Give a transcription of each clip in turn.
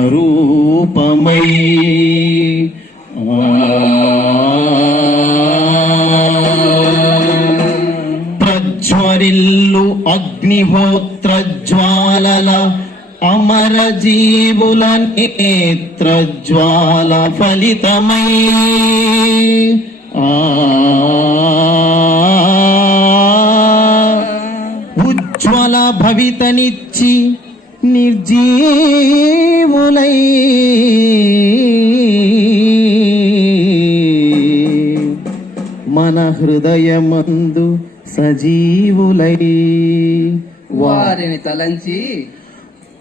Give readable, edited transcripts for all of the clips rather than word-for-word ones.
సంగమరూపమై ప్రజ్వరిల్లు అగ్నిహోత్ర జ్వాలల అమర జీవుల నేత్రజ్వాల ఫలితమై ఉజ్వల భవితనిచ్చి నిర్జీవులై మన హృదయమందు సజీవులై వారిని తలంచి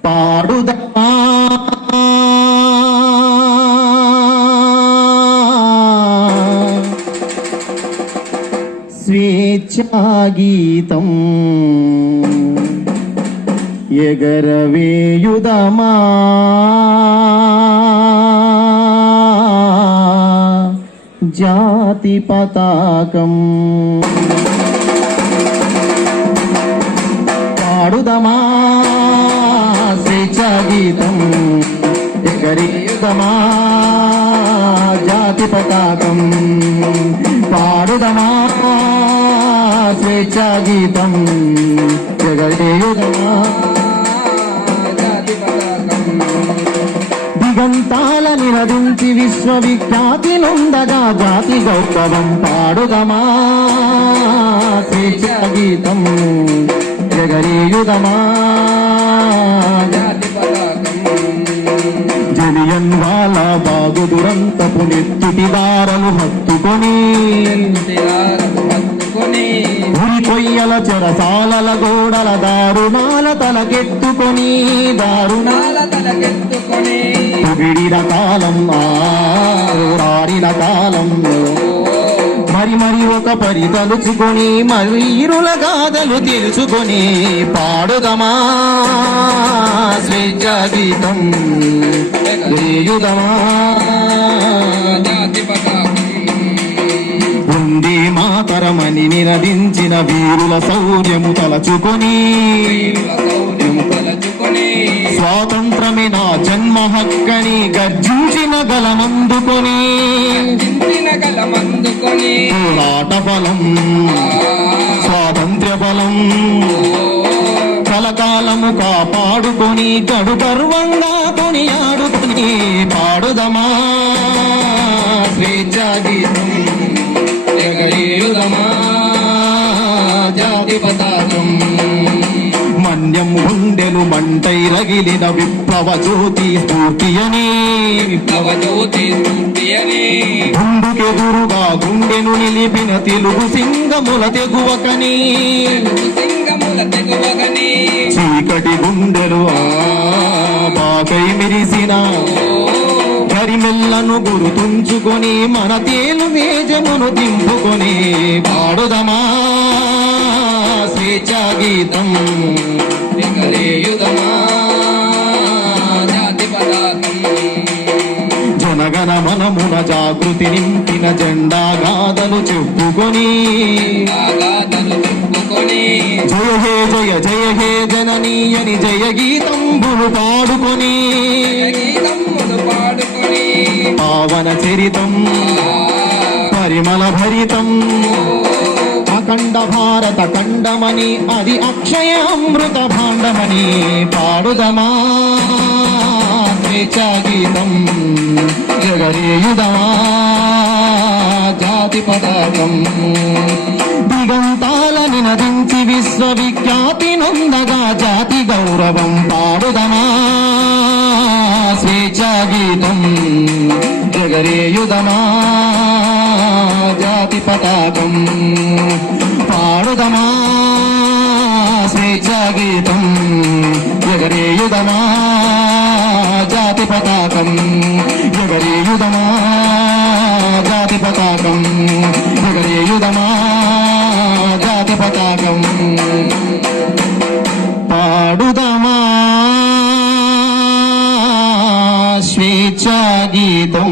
పాడుదమా స్వేచ్ఛాగీతం ఎగరవేయుదమా జాతి పతాకం పాడుదమా స్వేచ్ఛాగీతం ఎగరవేయుదమా జాతి పతాకం పాడుదమా స్వేచ్ఛాగీతం ఎగరవేయుదమా దిగంతాల నిరదించి విశ్వవిఖ్యాతి నొందగా జాతి గౌరవం పాడుదమా స్వేచ్ఛాగీతం ఎగరేయుదమా జలియన్ వాలా బాగు దురంతపు నెత్తుటిదారలు హత్తుకొని ఉరి కొయ్యల చెరసాలల గోడల దారుణాల తలకెత్తుకొని పొగిడిన కాలం ఆరిన కాలం మరి ఒక పరి తలుచుకొని మరీరుల గాథలు తెలుసుకొని పాడుదమా స్వేచ్ఛాగీతం రేయుదమా వందే మాతరమని నినదించిన వీరుల శౌర్యము తలచుకొని స్వాతంత్రమే నా జన్మ హక్కని గర్జించిన గలమందుకొని పోరాట ఫలం స్వాతంత్ర్య ఫలం కలకాలము కాపాడుకొని గడు గర్వంగా కొనియాడుకొని పాడుదమా స్వేచ్ఛాగీతం ఎగరేయుదమా జాతి పతాకం మన్యం గుండెలు మంటై రగిలిన విప్లవ జ్యోతి స్ఫూర్తియని గుండుకెదురుగా గుండెను నిలిపిన తెలుగు సింగముల తెగువకని చీకటి గుండెలు బాకై మెరిసిన గరిమెల్లను గురుతుంచుకొని మన తేలు వేజమును దింపుకొని పాడుదమా స్వేచ్ఛాగీతం ఎగరేయుదమా జాతి పతాకం జనగణ మనమున జాగృతి నింపిన జెండా గాథలు చెప్పుకొని జయ హే జయ జయ హే జననీయని జయ గీతంబులు పాడుకొని పావన చరితం పరిమళ భరితం అఖండ భారత ఖండమని అది అక్షయ అమృత భాండమని పాడుదమా స్వేచ్ఛాగీతం ఎగరేయుదమా జాతి పతాకం దిగంతాల నినదించి విశ్వవిఖ్యాతి నొందగా జాతి గౌరవం పాడుదమా స్వేచ్ఛాగీతం ఎగరేయుదమా జాతి పతాకం పాడుదమా స్వేచ్ఛాగీతం ఎగరేయుదమా జాతి పతాకం ఎగరేయుదమా జాతి పతాకం ఎగరేయుదమా జాతి పతాకం పాడుదమా స్వేచ్ఛాగీతం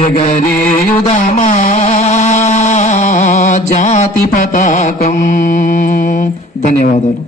ఎగరేయుదమా జాతి పతాకం. ధన్యవాదాలు.